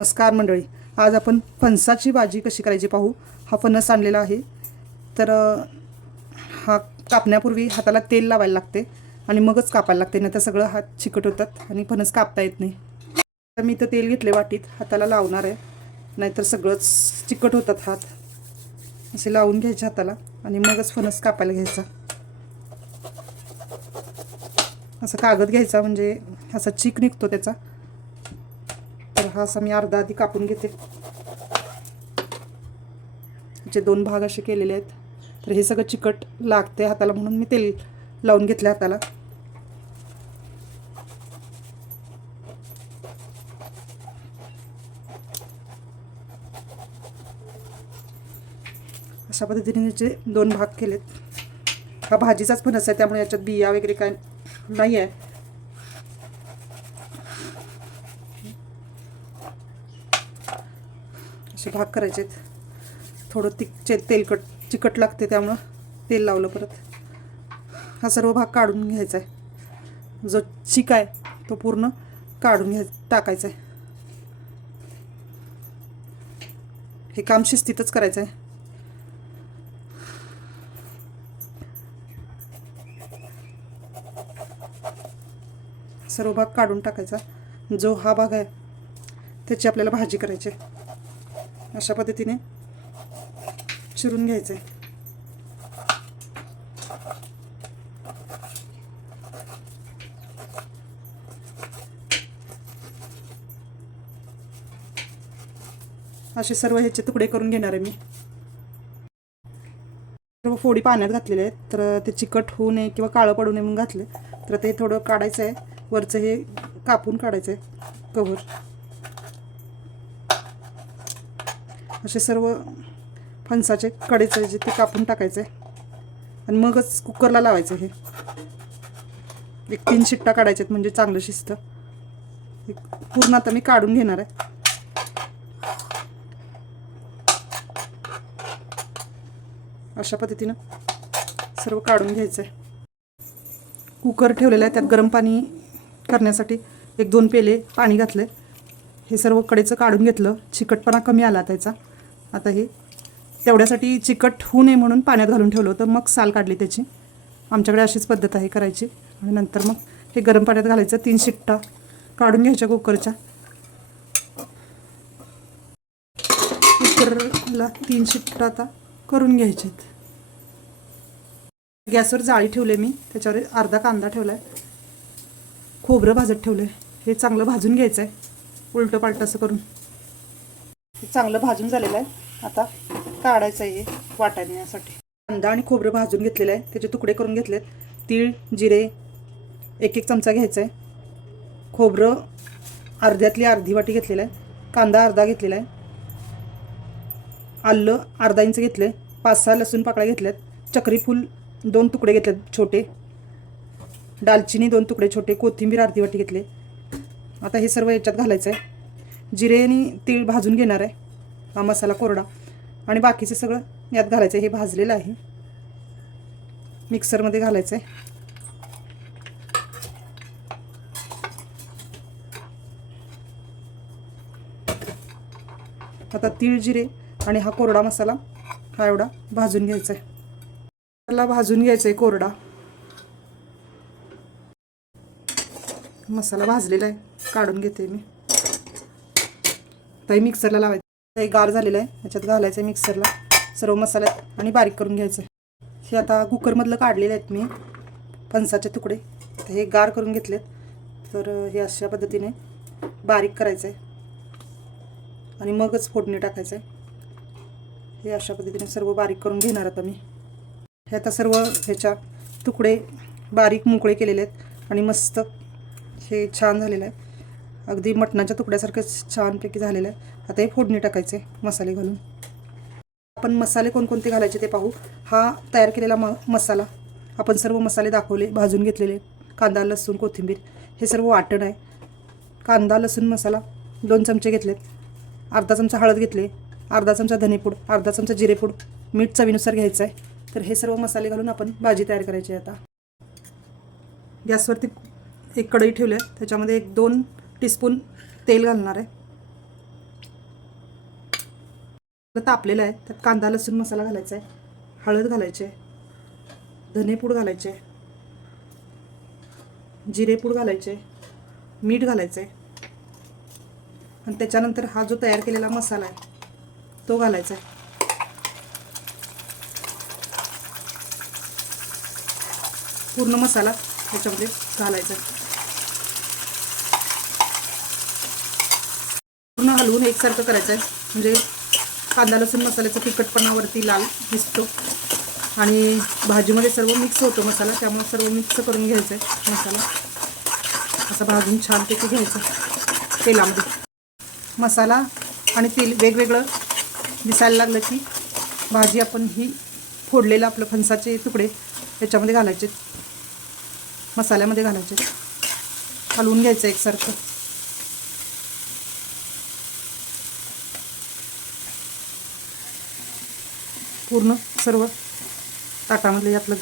नमस्कार मंडळी. आज आपण फणसाची भाजी कशी करायची पाहू. हा फणस आणलेला आहे. तर हा कापण्यापूर्वी हाताला तेल लावायला लागते आणि मगच कापायला लागते. नाही तर सगळं हात चिकट होतात आणि फणस कापता येत नाही. तर मी इथं तेल घेतले वाटीत. हाताला लावणार आहे. नाहीतर सगळंच चिकट होतात हात. असे लावून घ्यायचे हाताला आणि मगच फणस कापायला घ्यायचा. असं कागद घ्यायचा म्हणजे असा चीक निघतो त्याचा. तर हा असा मी अर्धा आधी कापून घेते. जे दोन भाग असे केलेले आहेत. तर हे सगळं चिकट लागते हाताला म्हणून मी तेल लावून घेतलं हाताला. अशा पद्धतीने याचे दोन भाग केलेत. हा भाजीचाच फणस आहे त्यामुळे याच्यात बिया वगैरे काय नाही आहे भाग करायचे थोडं तिकचे तेलकट चिकट लागते त्यामुळं तेल लावलं परत. हा सर्व भाग काढून घ्यायचा आहे. जो चिक आहे तो पूर्ण काढून घ्याय टाकायचा आहे. हे काम शिस्तीतच करायचं आहे. सर्व भाग काढून टाकायचा. जो हा भाग आहे त्याची आपल्याला भाजी करायची आहे. अशा पद्धतीने चिरून घ्यायचं. आहे असे सर्व ह्याचे तुकडे करून घेणार आहे मी. सर्व फोडी पाण्यात घातलेले आहेत. तर ते चिकट होऊ नये किंवा काळं पडू नये म्हणून घातले. तर ते थोडं काढायचं आहे. वरचं हे कापून काढायचं आहे. कव्हर. असे सर्व फणसाचे कडेचे जे ते कापून टाकायचे. आणि मगच कुकरला लावायचं हे. एक तीन शिट्टा काढायच्यात म्हणजे चांगलं शिजतं. एक पूर्ण आता मी काढून घेणार आहे. अशा पद्धतीनं सर्व काढून घ्यायचं आहे कुकर ठेवलेलं आहे त्यात गरम पाणी करण्यासाठी एक दोन पेले पाणी घातलं हे सर्व कडेचं काढून घेतलं. चिकटपणा कमी आला त्याचा. आता हे. तेवढ्यासाठी चिकट होऊ नये म्हणून पाण्यात घालून ठेवलं होतं. मग साल काढली त्याची. आमच्याकडे अशीच पद्धत आहे करायची. आणि नंतर मग हे गरम पाण्यात घालायचं. तीन शिट्टा काढून घ्यायच्या कुकरच्या. कुकरला तीन शिट्टा आता करून घ्यायच्यात गॅसवर जाळी ठेवले मी. त्याच्यावर अर्धा कांदा ठेवला आहे खोबरं भाजत ठेवलं आहे हे चांगलं भाजून घ्यायचं आहे उलटं पालटं असं करून. हे चांगलं भाजून झालेलं आहे. आता काढायचं आहे हे वाटाण्यासाठी. कांदा आणि खोबरं भाजून घेतलेलं आहे. त्याचे तुकडे करून घेतलेत. तीळ जिरे एक एक चमचा घ्यायचा आहे. खोबरं अर्ध्यातली अर्धी वाटी घेतलेलं आहे. कांदा अर्धा घेतलेला आहे. आलं अर्धा इंच घेतलं. आहे पाच सहा लसूण पाकळ्या घेतल्यात. चक्री फूल दोन तुकडे घेतलेत छोटे. दालचिनी दोन तुकडे छोटे. कोथिंबीर अर्धी वाटी घेतले. आता हे सर्व याच्यात घालायचं आहे. जिरे आणि तीळ भाजून घेणार आहे हा मसाला कोरडा. आणि बाकीचं सगळं यात घालायचं आहे हे भाजलेलं आहे. मिक्सरमध्ये घालायचं आहे. आता तीळ जिरे आणि हा कोरडा मसाला हा एवढा भाजून घ्यायचा आहे. मसाला भाजून घ्यायचा आहे कोरडा. मसाला भाजलेला आहे काढून घेते मी. ताई मिक्सरला लावायचं. हे गार झालेलं आहे. ह्याच्यात घालायचं आहे मिक्सरला. सर्व मसाल्यात आणि बारीक करून घ्यायचं आहे. हे आता कुकरमधलं काढलेले आहेत मी. फणसाचे तुकडे. तर हे गार करून घेतलेत. तर हे अशा पद्धतीने बारीक करायचं आहे आणि मगच फोडणी टाकायचं आहे. हे अशा पद्धतीने सर्व बारीक करून घेणार आता मी. हे आता सर्व ह्याच्या तुकडे बारीक मोकळे केलेले आहेत. आणि मस्त हे छान झालेलं आहे. अगदी मटणाच्या तुकड्यासारखं छानपैकी झालेलं आहे. आता हे फोडणी टाकायचे मसाले घालून. आपण मसाले कोणकोणते घालायचे ते पाहू. हा तयार केलेला म मसाला. आपण सर्व मसाले दाखवले भाजून घेतलेले. कांदा लसूण कोथिंबीर. हे सर्व वाटण आहे. कांदा लसूण मसाला दोन चमचे घेतलेत. अर्धा चमचा हळद घेतले. अर्धा चमचा धनेपूड अर्धा चमचा जिरेपूड. मीठ चवीनुसार घ्यायचं आहे. तर हे सर्व मसाले घालून आपण भाजी तयार करायची आहे आता. गॅसवरती एक कढई ठेवली आहे. त्याच्यामध्ये एक दोन टीस्पून तेल घालणार आहे. तापलेलं आहे. त्यात कांदा लसूण मसाला घालायचा आहे. हळद घालायचे धनेपूड घालायचे जिरेपूड घालायचे मीठ घालायचं आहे. आणि त्याच्यानंतर हा जो तयार केलेला मसाला आहे तो घालायचा आहे. पूर्ण मसाला त्याच्यामध्ये घालायचा आहे. हलवून एकसारखं करायचं आहे. म्हणजे कांदा लसूण मसाल्याचा तिखटपणावरती लाल दिसतो. आणि भाजीमध्ये सर्व मिक्स होतो मसाला त्यामुळे सर्व मिक्स करून घ्यायचं आहे मसाला. असा भाजून छानपैकी घ्यायचा तेलामध्ये. मसाला आणि तेल वेगवेगळं दिसायला लागलं की भाजी आपण ही फोडलेलं आपलं फणसाचे तुकडे त्याच्यामध्ये घालायचे. मसाल्यामध्ये घालायचे. हलवून घ्यायचं एकसारखं. पूर्ण सर्व ताटामध्ये यातलं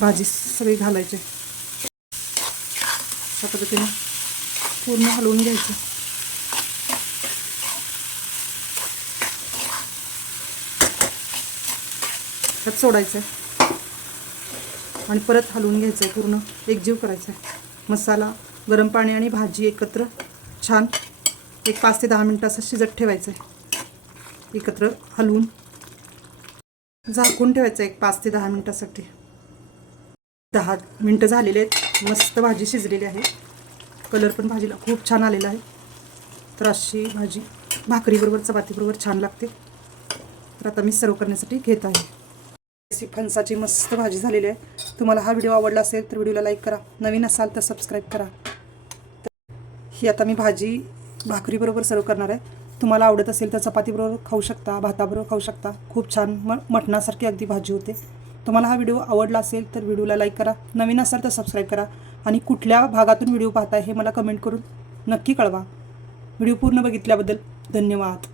भाजी सगळी घालायची. अशा पद्धतीने पूर्ण हलवून घ्यायचं. त्यात सोडायचं. आहे आणि परत हलवून घ्यायचं आहे पूर्ण एकजीव करायचं. आहे मसाला गरम पाणी आणि भाजी एकत्र छान एक पाच ते दहा मिनटं असं शिजत ठेवायचं. आहे एकत्र हलवून झाकून ठेवायचं एक पाच ते दहा मिनटासाठी. दहा मिनटं झालेले आहेत. मस्त भाजी शिजलेली आहे. कलर पण भाजीला खूप छान आलेला आहे. तर अशी भाजी भाकरीबरोबर चपातीबरोबर छान लागते. तर आता मी सर्व करण्यासाठी घेत आहे. अशी फणसाची मस्त भाजी झालेली आहे. तुम्हाला हा व्हिडिओ आवडला असेल तर व्हिडिओला लाईक करा. नवीन असाल तर सबस्क्राईब करा. ही आता मी भाजी भाकरीबरोबर सर्व करणार आहे. तुम्हाला आवडत असेल तर चपातीबरोबर खाऊ शकता भाताबरोबर खाऊ शकता. खूप छान म मटणासारखी अगदी भाजी होते. तुम्हाला हा व्हिडिओ आवडला असेल तर व्हिडिओला लाईक करा. नवीन असाल तर सबस्क्राईब करा. आणि कुठल्या भागातून व्हिडिओ पाहताय हे मला कमेंट करून नक्की कळवा. व्हिडिओ पूर्ण बघितल्याबद्दल धन्यवाद.